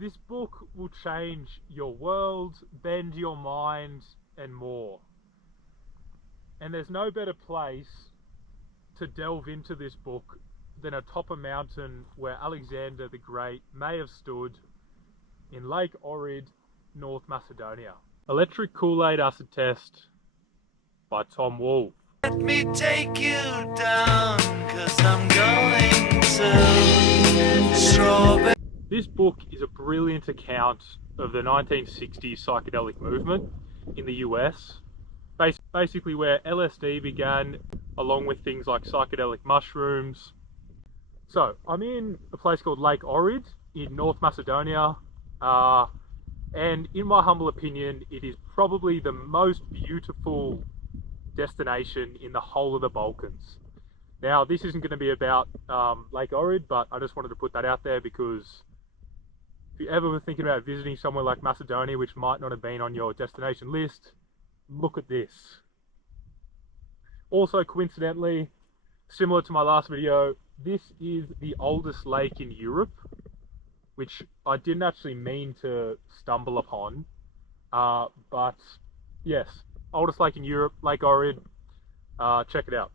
This book will change your world, bend your mind, and more. And there's no better place to delve into this book than atop a mountain where Alexander the Great may have stood in Lake Ohrid, North Macedonia. Electric Kool-Aid Acid Test by Tom Wolfe. Let me take you down, 'cause I'm going to strawberry. This book is a brilliant account of the 1960s psychedelic movement in the US, basically where LSD began, along with things like psychedelic mushrooms. So, I'm in a place called Lake Ohrid in North Macedonia, and in my humble opinion, it is probably the most beautiful destination in the whole of the Balkans. Now, this isn't going to be about Lake Ohrid, but I just wanted to put that out there because if you ever were thinking about visiting somewhere like Macedonia, which might not have been on your destination list, look at this. Also, coincidentally, similar to my last video, this is the oldest lake in Europe, which I didn't actually mean to stumble upon, but yes, oldest lake in Europe, Lake Ohrid. Check it out.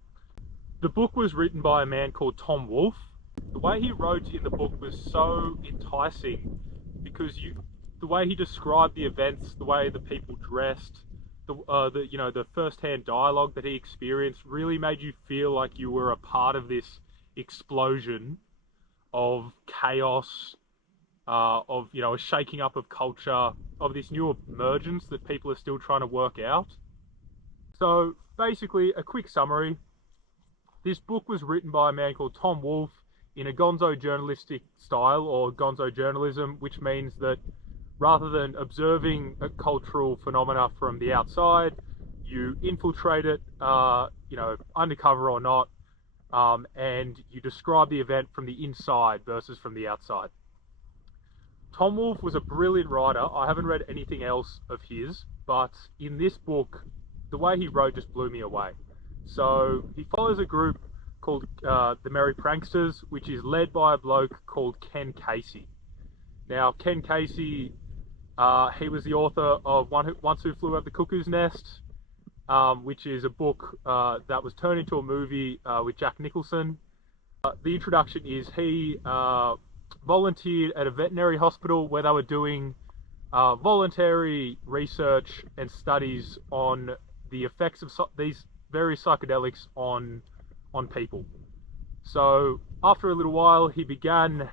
The book was written by a man called Tom Wolfe. The way he wrote in the book was so enticing because the way he described the events, the way the people dressed, the first-hand dialogue that he experienced really made you feel like you were a part of this explosion of chaos, of a shaking up of culture, of this new emergence that people are still trying to work out. So basically, a quick summary. This book was written by a man called Tom Wolfe in a gonzo journalistic style, or gonzo journalism, which means that rather than observing a cultural phenomena from the outside, you infiltrate it, undercover or not, and you describe the event from the inside versus from the outside. Tom Wolfe was a brilliant writer. I haven't read anything else of his, but in this book, the way he wrote just blew me away. So he follows a group called the Merry Pranksters, which is led by a bloke called Ken Casey. Now, Ken Casey, he was the author of Once Who Flew Over the Cuckoo's Nest, which is a book that was turned into a movie with Jack Nicholson. The introduction is he volunteered at a veterinary hospital where they were doing voluntary research and studies on the effects of these various psychedelics on people. So after a little while, he began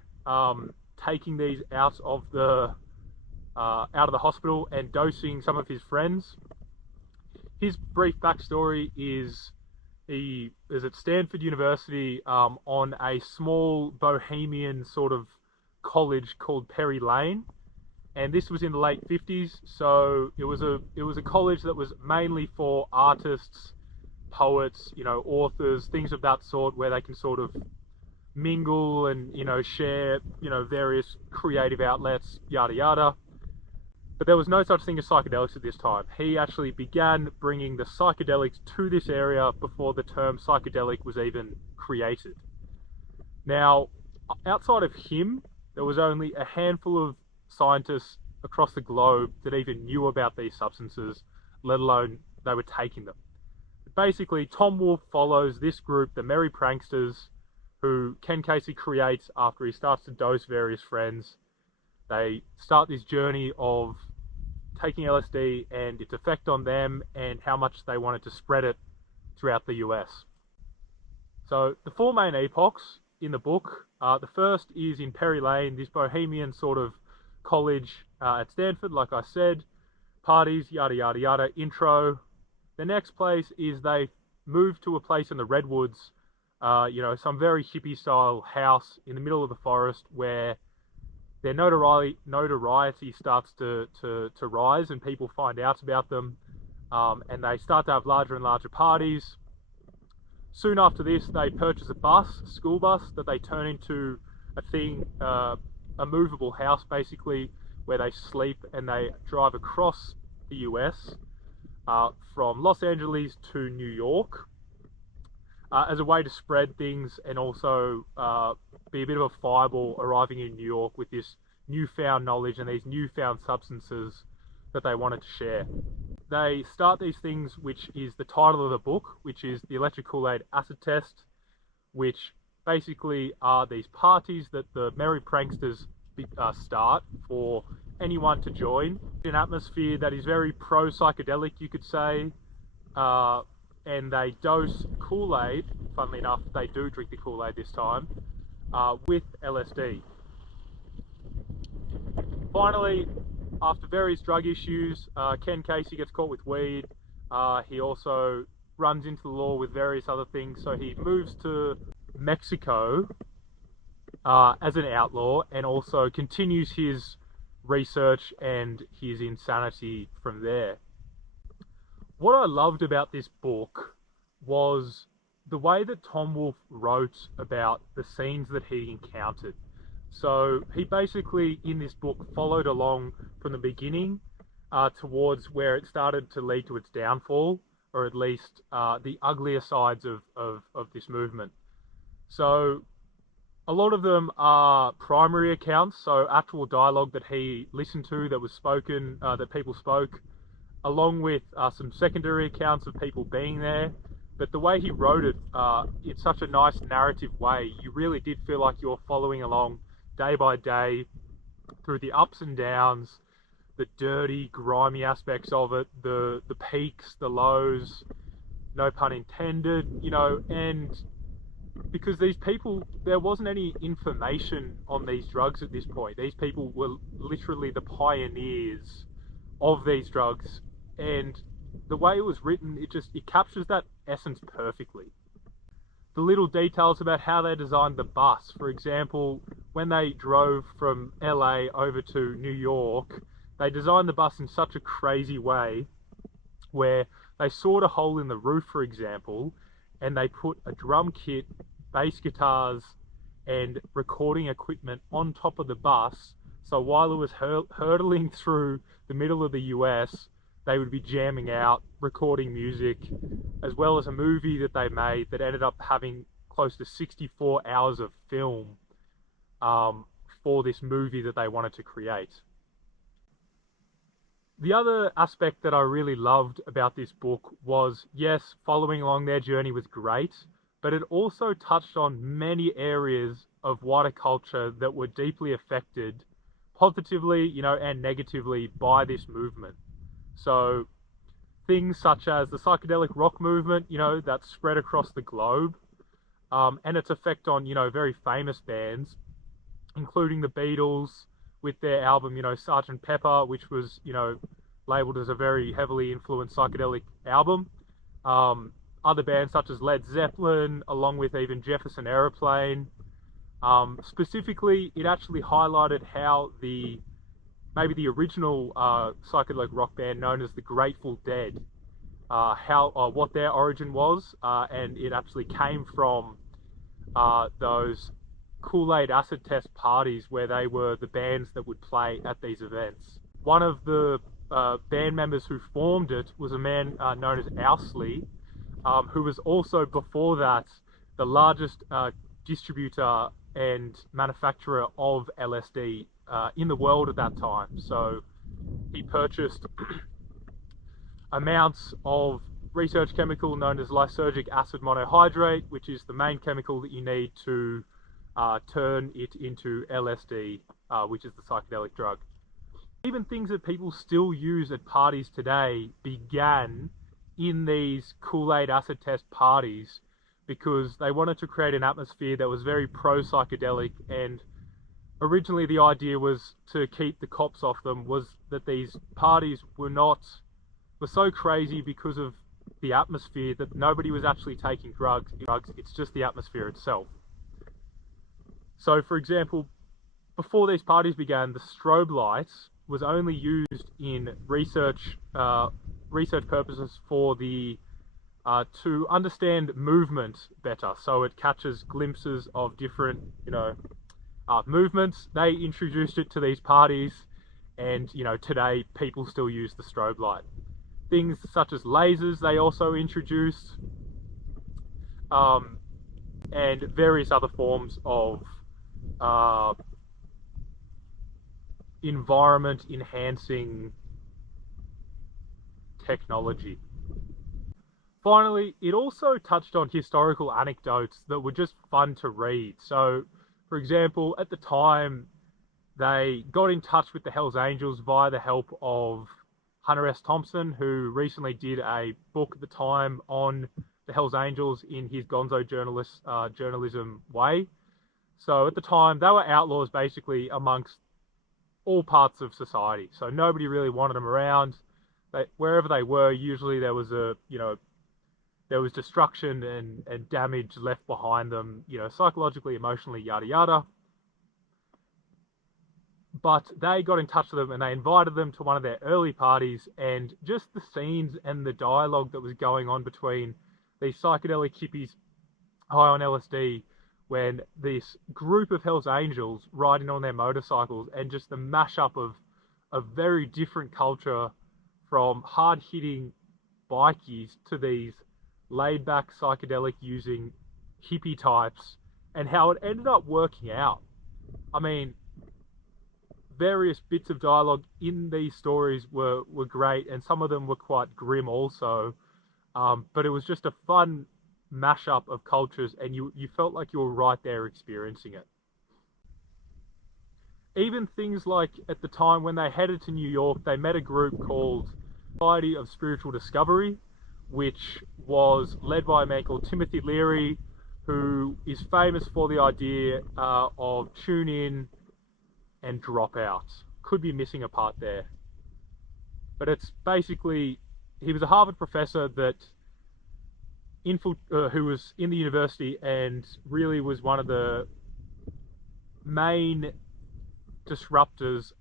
taking these out of the hospital and dosing some of his friends. His brief backstory is he is at Stanford University on a small bohemian sort of college called Perry Lane, and this was in the late 50s. So it was a college that was mainly for artists, poets, authors, things of that sort, where they can sort of mingle and share various creative outlets, yada yada. But there was no such thing as psychedelics at this time. He actually began bringing the psychedelics to this area before the term psychedelic was even created. Now, outside of him, there was only a handful of scientists across the globe that even knew about these substances, let alone they were taking them. Basically, Tom Wolfe follows this group, the Merry Pranksters, who Ken Casey creates after he starts to dose various friends. They start this journey of taking LSD and its effect on them and how much they wanted to spread it throughout the US. So the four main epochs in the book, the first is in Perry Lane, this bohemian sort of college at Stanford, like I said, parties, yada yada yada, intro. The next place is they move to a place in the Redwoods, some very hippie style house in the middle of the forest where their notoriety starts to rise and people find out about them, and they start to have larger and larger parties. Soon after this, they purchase a school bus that they turn into a movable house basically, where they sleep, and they drive across the US from Los Angeles to New York as a way to spread things and also be a bit of a fireball arriving in New York with this newfound knowledge and these newfound substances that they wanted to share. They start these things, which is the title of the book, which is the Electric Kool-Aid Acid Test, which basically are these parties that the merry pranksters start for anyone to join. An atmosphere that is very pro-psychedelic, you could say, and they dose Kool-Aid. Funnily enough, they do drink the Kool-Aid this time, with LSD. Finally, after various drug issues, Ken Casey gets caught with weed. He also runs into the law with various other things, so he moves to Mexico as an outlaw, and also continues his research and his insanity from there. What I loved about this book was the way that Tom Wolfe wrote about the scenes that he encountered. So he basically, in this book, followed along from the beginning towards where it started to lead to its downfall, or at least the uglier sides of this movement. So a lot of them are primary accounts, so actual dialogue that he listened to, that was spoken, that people spoke, along with some secondary accounts of people being there. But the way he wrote it, it's such a nice narrative way. You really did feel like you're following along day by day through the ups and downs, the dirty, grimy aspects of it, the peaks, the lows, no pun intended, you know. And because these people, there wasn't any information on these drugs at this point. These people were literally the pioneers of these drugs, and the way it was written, it captures that essence perfectly. The little details about how they designed the bus, for example, when they drove from LA over to New York, they designed the bus in such a crazy way where they sawed a hole in the roof, for example, and they put a drum kit, bass guitars, and recording equipment on top of the bus. So while it was hurtling through the middle of the US, they would be jamming out, recording music, as well as a movie that they made that ended up having close to 64 hours of film for this movie that they wanted to create. The other aspect that I really loved about this book was, yes, following along their journey was great, but it also touched on many areas of wider culture that were deeply affected, positively, you know, and negatively by this movement. So things such as the psychedelic rock movement, you know, that spread across the globe, and its effect on, you know, very famous bands, including the Beatles with their album, you know, Sgt. Pepper, which was, you know, labeled as a very heavily influenced psychedelic album. Other bands such as Led Zeppelin, along with even Jefferson Airplane. Specifically, it actually highlighted how maybe the original psychedelic rock band known as the Grateful Dead, what their origin was, and it actually came from those Kool-Aid Acid Test parties where they were the bands that would play at these events. One of the band members who formed it was a man known as Owsley, who was also before that the largest distributor and manufacturer of LSD in the world at that time. So he purchased amounts of research chemical known as lysergic acid monohydrate, which is the main chemical that you need to turn it into LSD, which is the psychedelic drug. Even things that people still use at parties today began in these Kool-Aid Acid Test parties because they wanted to create an atmosphere that was very pro-psychedelic, and originally the idea was to keep the cops off them, was that these parties were so crazy because of the atmosphere that nobody was actually taking drugs, it's just the atmosphere itself. So for example, before these parties began, the strobe lights was only used in research purposes for to understand movement better. So it catches glimpses of different, you know, movements. They introduced it to these parties, and, you know, today people still use the strobe light. Things such as lasers they also introduced, and various other forms of environment enhancing technology. Finally, it also touched on historical anecdotes that were just fun to read. So, for example, at the time, they got in touch with the Hells Angels via the help of Hunter S. Thompson, who recently did a book at the time on the Hells Angels in his gonzo journalism way. So at the time, they were outlaws basically amongst all parts of society. So nobody really wanted them around. Wherever they were, usually there was there was destruction and damage left behind them, psychologically, emotionally, yada yada. But they got in touch with them and they invited them to one of their early parties, and just the scenes and the dialogue that was going on between these psychedelic hippies high on LSD, when this group of Hells Angels riding on their motorcycles, and just the mashup of a very different culture from hard-hitting bikies to these laid-back psychedelic using hippie types, and how it ended up working out. I mean, various bits of dialogue in these stories were great, and some of them were quite grim also, but it was just a fun mashup of cultures, and you felt like you were right there experiencing it. Even things like, at the time when they headed to New York, they met a group called Society of Spiritual Discovery, which was led by a man called Timothy Leary, who is famous for the idea of tune in and drop out. Could be missing a part there. But it's basically, he was a Harvard professor that who was in the university and really was one of the main disruptors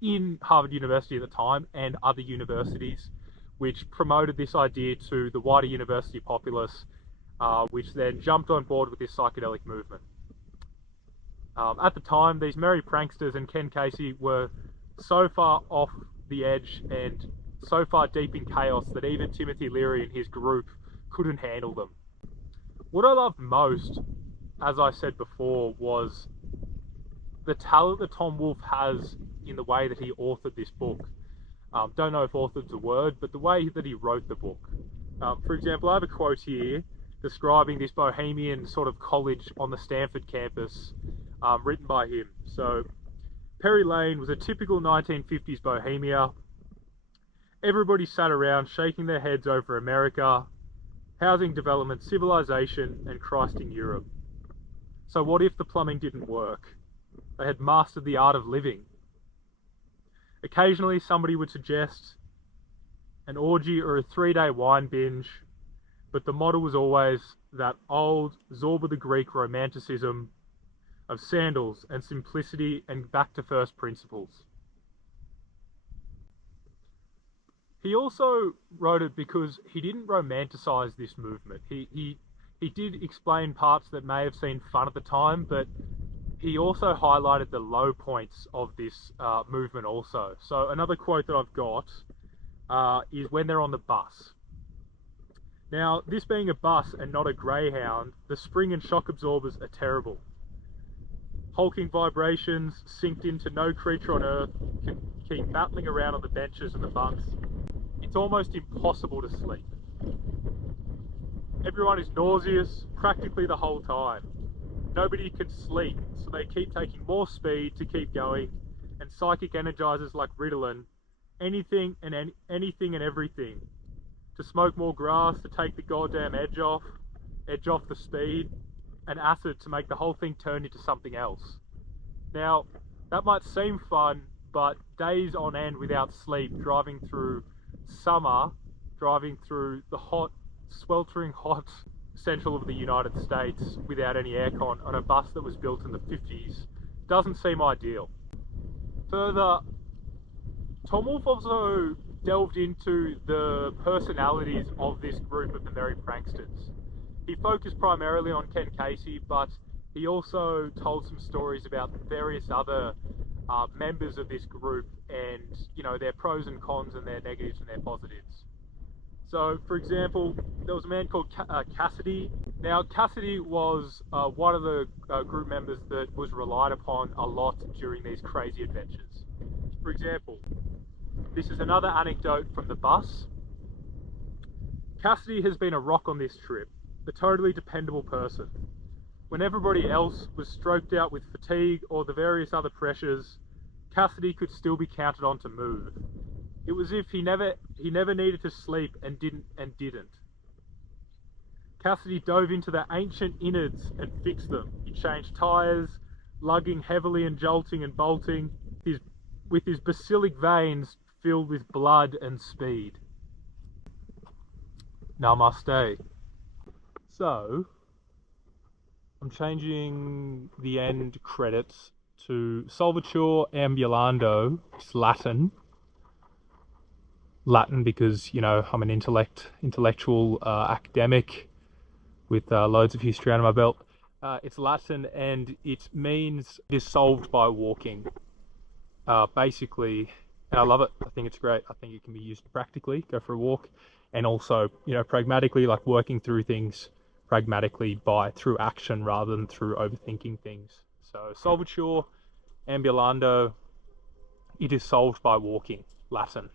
in Harvard University at the time and other universities, which promoted this idea to the wider university populace, which then jumped on board with this psychedelic movement. At the time, these merry pranksters and Ken Casey were so far off the edge and so far deep in chaos that even Timothy Leary and his group couldn't handle them. What I loved most, as I said before, was the talent that Tom Wolfe has in the way that he authored this book. Don't know if authored's a word, but the way that he wrote the book. For example, I have a quote here describing this bohemian sort of college on the Stanford campus, written by him. So, Perry Lane was a typical 1950s bohemia. Everybody sat around shaking their heads over America, housing development, civilization, and Christ in Europe. So what if the plumbing didn't work? They had mastered the art of living. Occasionally somebody would suggest an orgy or a 3-day wine binge, but the model was always that old Zorba the Greek romanticism of sandals and simplicity and back to first principles. He also wrote it because he didn't romanticize this movement. He did explain parts that may have seemed fun at the time, but he also highlighted the low points of this movement also. So another quote that I've got is when they're on the bus. Now, this being a bus and not a Greyhound, the spring and shock absorbers are terrible. Hulking vibrations synced into no creature on earth can keep battling around on the benches and the bunks. It's almost impossible to sleep. Everyone is nauseous practically the whole time. Nobody can sleep, so they keep taking more speed to keep going, and psychic energizers like Ritalin, anything and everything. To smoke more grass, to take the goddamn edge off the speed, and acid to make the whole thing turn into something else. Now, that might seem fun, but days on end without sleep, driving through summer, driving through the sweltering hot central of the United States without any aircon on a bus that was built in the 50s, doesn't seem ideal. Further, Tom Wolfe also delved into the personalities of this group of the Merry Pranksters. He focused primarily on Ken Casey, but he also told some stories about various other members of this group and, their pros and cons and their negatives and their positives. So, for example, there was a man called Cassidy. Now, Cassidy was one of the group members that was relied upon a lot during these crazy adventures. For example, this is another anecdote from the bus. Cassidy has been a rock on this trip, a totally dependable person. When everybody else was stroked out with fatigue or the various other pressures, Cassidy could still be counted on to move. It was as if he never needed to sleep and didn't. Cassidy dove into the ancient innards and fixed them. He changed tyres, lugging heavily and jolting and bolting, with his basilic veins filled with blood and speed. Namaste. So, I'm changing the end credits to Solitude ambulando. It's Latin. Latin because, you know, I'm an intellectual academic with loads of history under my belt. It's Latin and it means it is solved by walking. Basically, and I love it. I think it's great. I think it can be used practically, go for a walk, and also, you know, pragmatically, like working through things pragmatically through action rather than through overthinking things. So, solvitur ambulando, it is solved by walking, Latin.